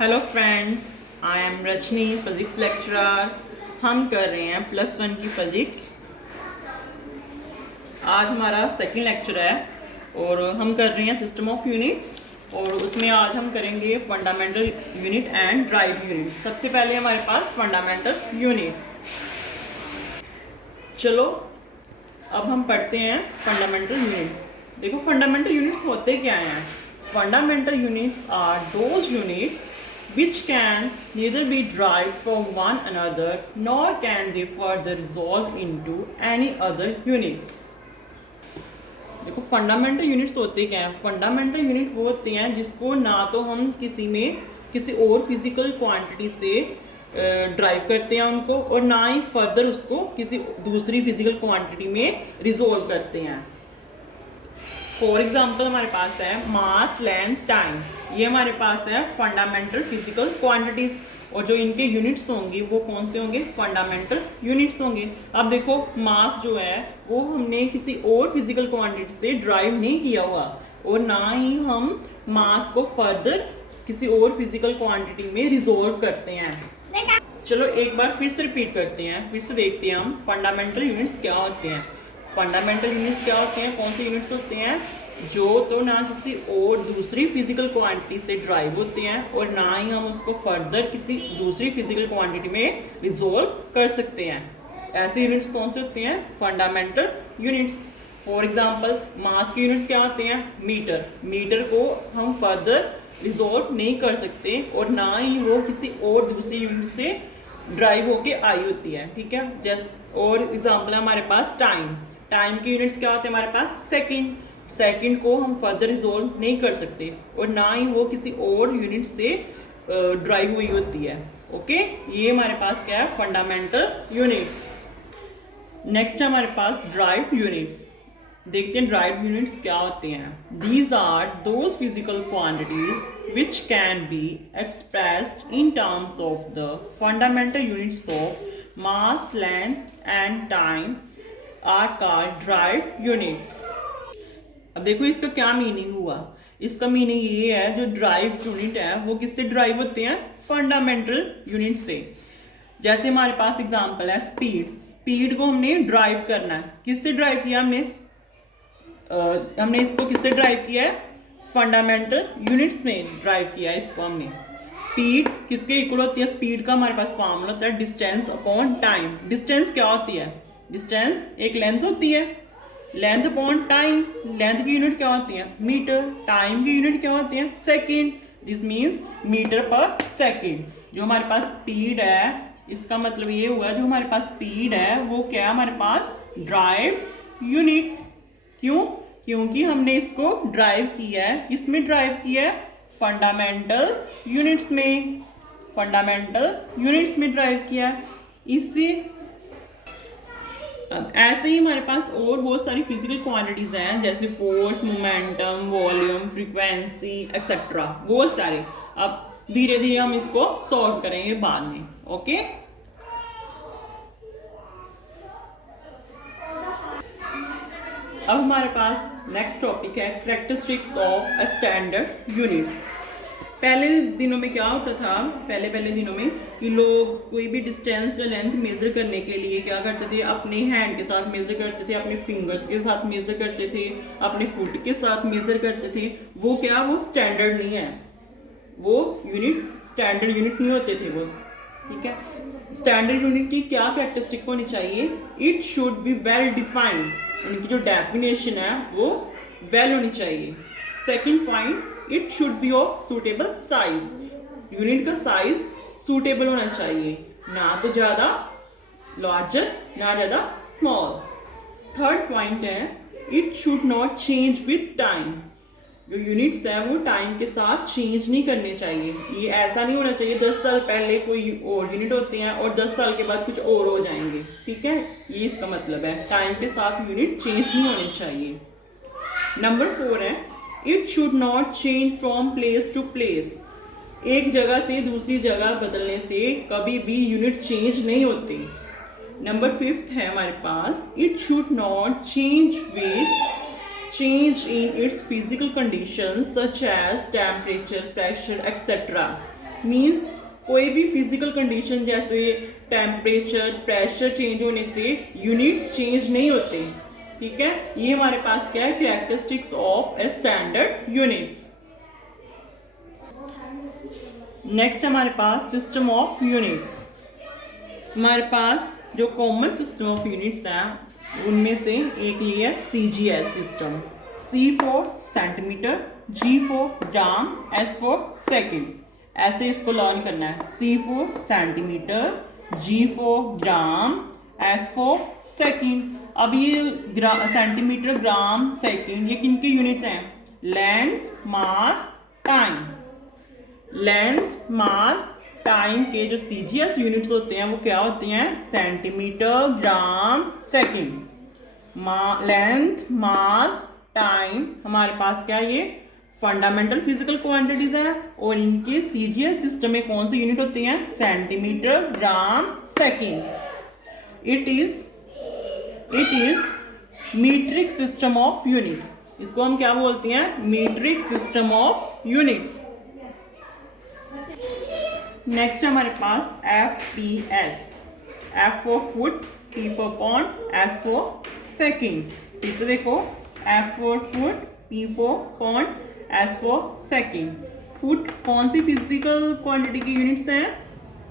Hello friends, I am Rajni, physics lecturer. हम कर रहे हैं +1 की फ़िज़िक्स। आज हमारा सेकंड लेक्चर है और हम कर रहे हैं सिस्टम ऑफ यूनिट्स, और उसमें आज हम करेंगे fundamental unit and drive unit. सबसे पहले हमारे पास फंडामेंटल यूनिट्स। चलो अब हम पढ़ते हैं फंडामेंटल यूनिट्स। देखो फंडामेंटल यूनिट्स होते क्या हैं। Fundamental units are those units which can neither be derived from one another nor can they further resolve into any other units। देखो फंडामेंटल यूनिट्स होते क्या हैं। फंडामेंटल यूनिट वो होते हैं जिसको ना तो हम किसी और फिजिकल क्वांटिटी से ड्राइव करते हैं उनको, और ना ही फर्दर उसको किसी दूसरी फिजिकल क्वांटिटी में रिजोल्व करते हैं। फॉर एग्जाम्पल हमारे पास है मास, लेंथ, टाइम। ये हमारे पास है फंडामेंटल फिजिकल क्वांटिटीज, और जो इनके यूनिट्स होंगे वो कौन से होंगे, फंडामेंटल यूनिट्स होंगे। अब देखो मास जो है वो हमने किसी और फिजिकल क्वांटिटी से ड्राइव नहीं किया हुआ, और ना ही हम मास को फर्दर किसी और फिजिकल क्वांटिटी में रिजोल्व करते हैं। चलो एक बार फिर से रिपीट करते हैं, फिर से देखते हैं हम फंडामेंटल यूनिट्स क्या होते हैं। फंडामेंटल यूनिट्स क्या होते हैं, कौन से यूनिट्स होते हैं जो तो ना किसी और दूसरी फिजिकल क्वांटिटी से ड्राइव होते हैं, और ना ही हम उसको फर्दर किसी दूसरी फिजिकल क्वांटिटी में रिजोल्व कर सकते हैं। ऐसे यूनिट्स कौन से होते हैं, फंडामेंटल यूनिट्स। फॉर एग्जांपल मास के यूनिट्स क्या होते हैं, मीटर। मीटर को हम फर्दर रिजोल्व नहीं कर सकते, और ना ही वो किसी और दूसरी यूनिट से ड्राइव होके आई होती है। ठीक है, जैसे और एग्जांपल है हमारे पास टाइम। टाइम के यूनिट्स क्या होते हैं हमारे पास, सेकंड। सेकंड को हम फर्दर रिजोल्व नहीं कर सकते, और ना ही वो किसी और यूनिट से ड्राइव हुई होती है। ओके, ये हमारे पास क्या है, फंडामेंटल यूनिट्स। नेक्स्ट है हमारे पास ड्राइव यूनिट्स। देखते हैं ड्राइव यूनिट्स क्या होते हैं। These are those physical quantities which can be expressed in terms of the fundamental units of mass, length and time are called derived units. अब देखो इसका क्या मीनिंग हुआ। इसका मीनिंग ये है, जो ड्राइव यूनिट है वो किससे ड्राइव होते हैं, फंडामेंटल यूनिट से। जैसे हमारे पास एग्जांपल है स्पीड। स्पीड को हमने ड्राइव करना है, किससे ड्राइव किया हमने इसको किससे ड्राइव किया है, फंडामेंटल यूनिट्स में ड्राइव किया है इसको हमने। स्पीड किसके इक्वल होती है, स्पीड का हमारे पास फॉर्मूला होता है डिस्टेंस अपॉन टाइम। डिस्टेंस क्या होती है, डिस्टेंस एक लेंथ होती है, लेंथ अपॉन टाइम। लेंथ की यूनिट क्या होती है, मीटर। टाइम की यूनिट क्या होती है, सेकेंड। दिस मीन्स मीटर पर सेकेंड। जो हमारे पास स्पीड है, इसका मतलब ये हुआ जो हमारे पास स्पीड है वो क्या है हमारे पास, ड्राइव यूनिट्स। क्यों, क्योंकि हमने इसको ड्राइव किया है, किसमें ड्राइव किया है, फंडामेंटल यूनिट्स में। फंडामेंटल यूनिट्स में ड्राइव किया है इससे। ऐसे ही हमारे पास और बहुत सारी फिजिकल क्वांटिटीज हैं, जैसे force, momentum, volume, frequency etcetera, बहुत सारे। अब धीरे धीरे हम इसको सॉल्व करेंगे बाद में। ओके, अब हमारे पास नेक्स्ट टॉपिक है characteristics of a standard units. पहले दिनों में क्या होता था, पहले दिनों में कि लोग कोई भी डिस्टेंस या लेंथ मेजर करने के लिए क्या करते थे, अपने हैंड के साथ मेजर करते थे, अपने फिंगर्स के साथ मेजर करते थे, अपने फुट के साथ मेजर करते थे। वो क्या, वो स्टैंडर्ड नहीं है, वो यूनिट स्टैंडर्ड यूनिट नहीं होते थे वो। ठीक है, स्टैंडर्ड यूनिट की क्या कैरेक्टरिस्टिक होनी चाहिए, it should be well defined. उनकी जो डेफिनेशन है वो वेल होनी चाहिए। Second point, it should be of suitable size. Unit का साइज सूटेबल होना चाहिए, ना तो ज़्यादा लार्जर ना ज़्यादा स्मॉल। थर्ड पॉइंट है, it should not change with time. जो यूनिट्स है वो टाइम के साथ चेंज नहीं करने चाहिए। ये ऐसा नहीं होना चाहिए 10 साल पहले कोई और यूनिट होते हैं और 10 साल के बाद कुछ और हो जाएंगे। ठीक है, ये इसका मतलब है, टाइम के साथ यूनिट चेंज नहीं होने चाहिए। नंबर 4 है, it should not change from place to place. एक जगह से दूसरी जगह बदलने से कभी भी यूनिट चेंज नहीं होते। नंबर 5 है हमारे पास, it should not change with change in its physical conditions such as temperature, pressure, etc. Means कोई भी फिजिकल कंडीशन जैसे टेम्परेचर प्रेशर चेंज होने से यूनिट चेंज नहीं होते, ठीक है। ये हमारे पास क्या है, characteristics of a standard units. Next हमारे पास सिस्टम ऑफ यूनिट्स। हमारे पास जो कॉमन सिस्टम ऑफ यूनिट्स हैं उनमें से एक ये है CGS system. C for centimetre, G for gram, S for second. ऐसे इसको लर्न करना है। C for centimetre, G for gram, S for second. अब ये सेंटीमीटर, ग्राम, सेकेंड ये किनके यूनिट्स हैं? लेंथ, मास, टाइम। लेंथ, मास, टाइम के जो CGS यूनिट्स होते हैं वो क्या होते हैं? Centimetre, gram, second. लेंथ, मास, टाइम हमारे पास क्या है? ये फंडामेंटल फिजिकल क्वांटिटीज है और इनके CGS सिस्टम में कौन सी यूनिट होती हैं? Centimetre, gram, second. It is metric system of unit. इसको हम क्या बोलते हैं? Metric system of units. Next हमारे पास FPS। F for foot, P for pond, S for second. फिर से देखो, F for foot, P for pond, S for second. Foot कौन सी फिजिकल क्वांटिटी की यूनिट्स हैं?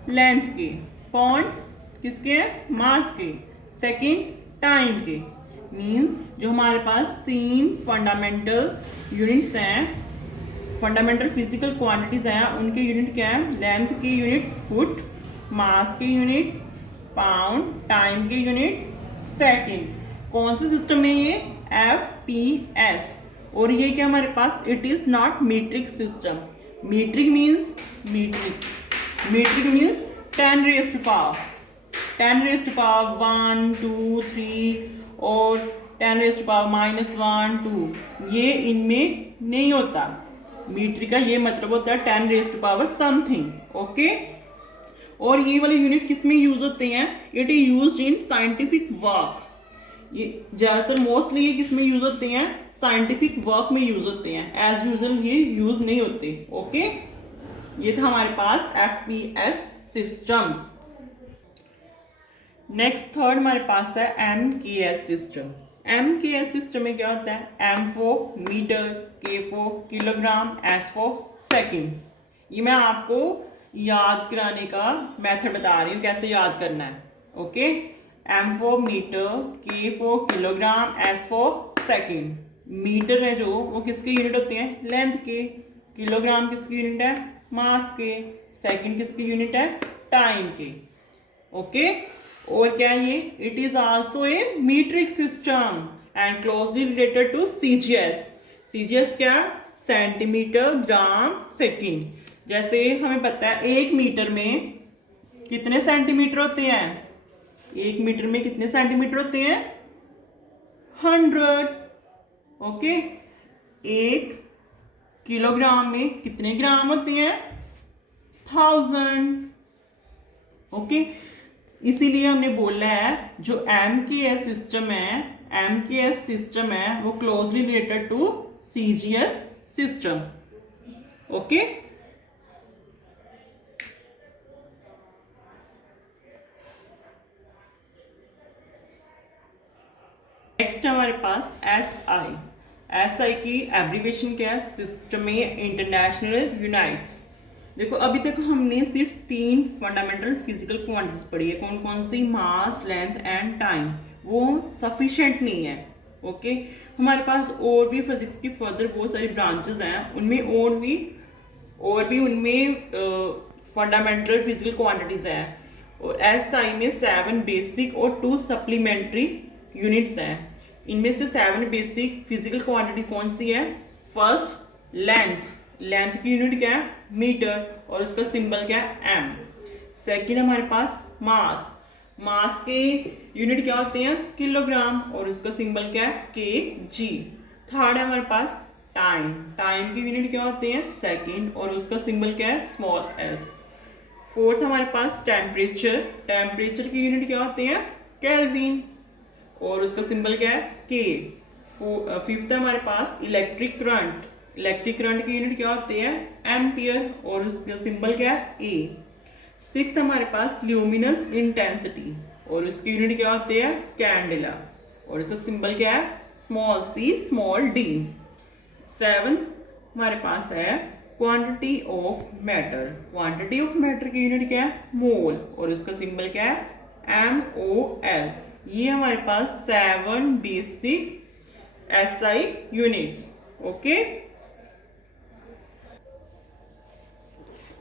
लेंथ के। पॉन्ड किसके हैं? मास के। सेकेंड टाइम के। मीन्स जो हमारे पास तीन फंडामेंटल यूनिट्स हैं, फंडामेंटल फिजिकल क्वांटिटीज हैं, उनके यूनिट क्या है? लेंथ की यूनिट फुट, मास की यूनिट पाउंड, टाइम की यूनिट सेकेंड। कौन से सिस्टम में? ये FPS। और ये क्या हमारे पास? It is not metric system. Metric means 10 raise to power 1 2 3 और 10 रेज टू पावर -1 2। ये इनमें नहीं होता। मीट्रिक का ये मतलब होता है 10 raise to power something. Okay. और ये वाले यूनिट किस में यूज होते हैं? It is used in scientific work. ये ज़्यादातर मोस्टली ये किस में यूज होते हैं? साइंटिफिक वर्क में यूज होते हैं। एज यूजल ये यूज नहीं होते। ओके। ये था हमारे पास FPS सिस्टम। नेक्स्ट थर्ड हमारे पास है MKS सिस्टम। MKS सिस्टम में क्या होता है? M for metre, K for kilogram, S for second. ये मैं आपको याद कराने का मेथड बता रही हूँ कैसे याद करना है। Okay. M for metre, K for kilogram, S for second. Metre है जो वो किसके यूनिट होते हैं? लेंथ के। किलोग्राम किसकी यूनिट है? मास के। सेकेंड किसकी यूनिट है? टाइम के। ओके। और क्या ये? It is also a metric system and closely related to CGS। CGS क्या? Centimetre, gram, second. जैसे हमें पता है 1 मीटर में कितने सेंटीमीटर होते हैं? 1 मीटर में कितने सेंटीमीटर होते हैं? 100। ओके। 1 किलोग्राम में कितने ग्राम होते हैं? 1000। ओके। इसीलिए हमने बोला है जो MKS सिस्टम है वो closely related to CGS system. Okay. Next हमारे पास SI की एब्रीविएशन क्या है? System international units. देखो अभी तक हमने सिर्फ 3 फंडामेंटल फिजिकल क्वांटिटीज पढ़ी है। कौन कौन सी? मास, लेंथ एंड टाइम। वो सफिशिएंट नहीं है। ओके। हमारे पास और भी फिजिक्स की फर्दर बहुत सारी ब्रांचेस हैं, उनमें और भी उनमें फंडामेंटल फिजिकल क्वांटिटीज हैं। और SI में 7 बेसिक और 2 सप्लीमेंट्री यूनिट्स हैं। इनमें से 7 बेसिक फिजिकल क्वांटिटी कौन सी है? फर्स्ट लेंथ की यूनिट क्या है? मीटर और उसका सिंबल क्या है? M। सेकेंड हमारे पास मास के यूनिट क्या होते हैं? किलोग्राम और उसका सिंबल क्या है? kg। थर्ड है हमारे पास टाइम की यूनिट क्या होते हैं? सेकेंड और उसका सिंबल क्या है? Small s। फोर्थ हमारे पास टेम्परेचर की यूनिट क्या होते हैं? केल्विन और उसका सिंबल क्या है? K। फिफ्थ है हमारे पास इलेक्ट्रिक करंट इलेक्ट्रिक करंट की यूनिट क्या होती है? एम्पियर, और उसका सिंबल क्या है? ए। 6 हमारे पास ल्यूमिनस इंटेंसिटी, और उसकी यूनिट क्या होती है? कैंडेला, और इसका सिंबल क्या है? Small C small D. 7 हमारे पास है quantity of matter. Quantity of matter की यूनिट क्या है? मोल, और इसका सिंबल क्या है? MOL। ये हमारे पास 7 बेसिक SI यूनिट्स। ओके,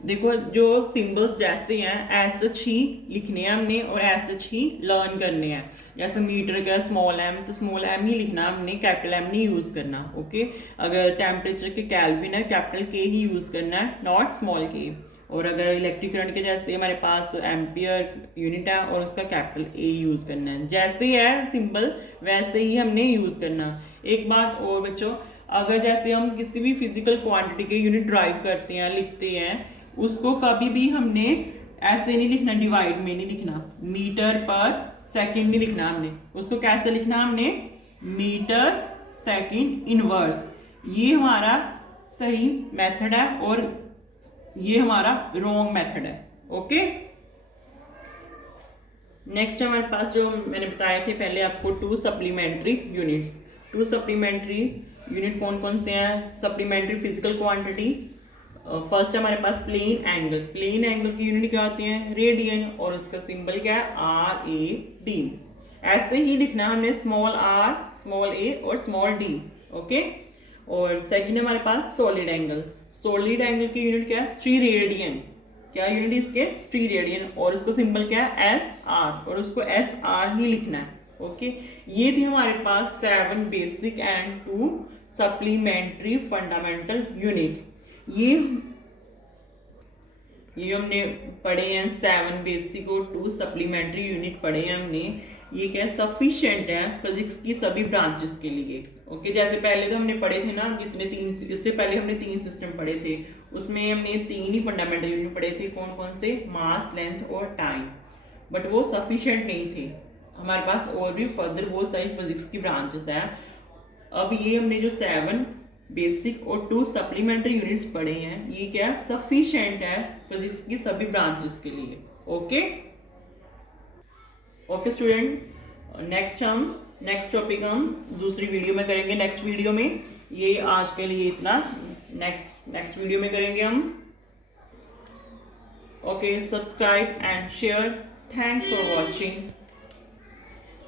देखो जो सिंबल्स जैसे हैं ऐसे ही लिखने हैं हमने और ऐसे ही लर्न करने हैं। जैसे मीटर का स्मॉल एम, तो स्मॉल एम ही लिखना हमने, कैपिटल एम नहीं यूज़ करना। ओके, अगर टेम्परेचर के केल्विन है, कैपिटल के ही यूज़ करना है, नॉट स्मॉल के। और अगर इलेक्ट्रिक करंट के जैसे हमारे पास एम्पियर यूनिट है और उसका कैपिटल ए यूज़ करना है। जैसे ही है सिंबल वैसे ही हमने यूज़ करना। एक बात और बच्चों, अगर जैसे हम किसी भी फिजिकल क्वांटिटी के यूनिट ड्राइव करते हैं, लिखते हैं, उसको कभी भी हमने ऐसे नहीं लिखना, डिवाइड में नहीं लिखना, मीटर पर सेकंड नहीं लिखना हमने। उसको कैसे लिखना हमने? Metre second inverse. ये हमारा सही मेथड है और ये हमारा रॉन्ग मेथड है। ओके, नेक्स्ट हमारे पास जो मैंने बताए थे पहले आपको 2 सप्लीमेंट्री यूनिट्स। 2 सप्लीमेंट्री यूनिट कौन कौन से हैं? सप्लीमेंट्री फिजिकल क्वांटिटी, फर्स्ट हमारे पास प्लेन एंगल। प्लेन एंगल की यूनिट क्या होती है? रेडियन, और उसका सिंबल क्या है? RAD। ऐसे ही लिखना हमने, स्मॉल r, स्मॉल a और स्मॉल d। ओके, और सेकंड हमारे पास सॉलिड एंगल। सॉलिड एंगल की यूनिट क्या है? स्टीरेडियन। क्या यूनिट इसके? स्टीरेडियन, और उसका सिंबल क्या है? SR, और उसको SR ही लिखना है। ओके, ये थे हमारे पास 7 basic and 2 supplementary fundamental unit. ये हमने पढ़े हैं 7 बेसिक और 2 सप्लीमेंट्री यूनिट पढ़े हैं हमने। ये क्या सफिशिएंट है फिजिक्स की सभी ब्रांचेस के लिए। ओके, जैसे पहले तो हमने पढ़े थे ना, कितने 3, इससे पहले हमने 3 सिस्टम पढ़े थे, उसमें हमने 3 ही फंडामेंटल यूनिट पढ़े थे। कौन कौन से? मास, लेंथ और टाइम। बट वो सफिशिएंट नहीं थे, हमारे पास और भी फर्दर बहुत सारी फिजिक्स की ब्रांचेस हैं। अब ये हमने जो 7 बेसिक और 2 सप्लीमेंट्री यूनिट्स पढ़े हैं, ये क्या सफिशिएंट है फिजिक्स की सभी ब्रांचेस के लिए। Okay okay student, next topic हम दूसरी वीडियो में करेंगे। नेक्स्ट वीडियो में, ये आज के लिए इतना, नेक्स्ट वीडियो में करेंगे हम। Okay, subscribe and share. Thanks for watching.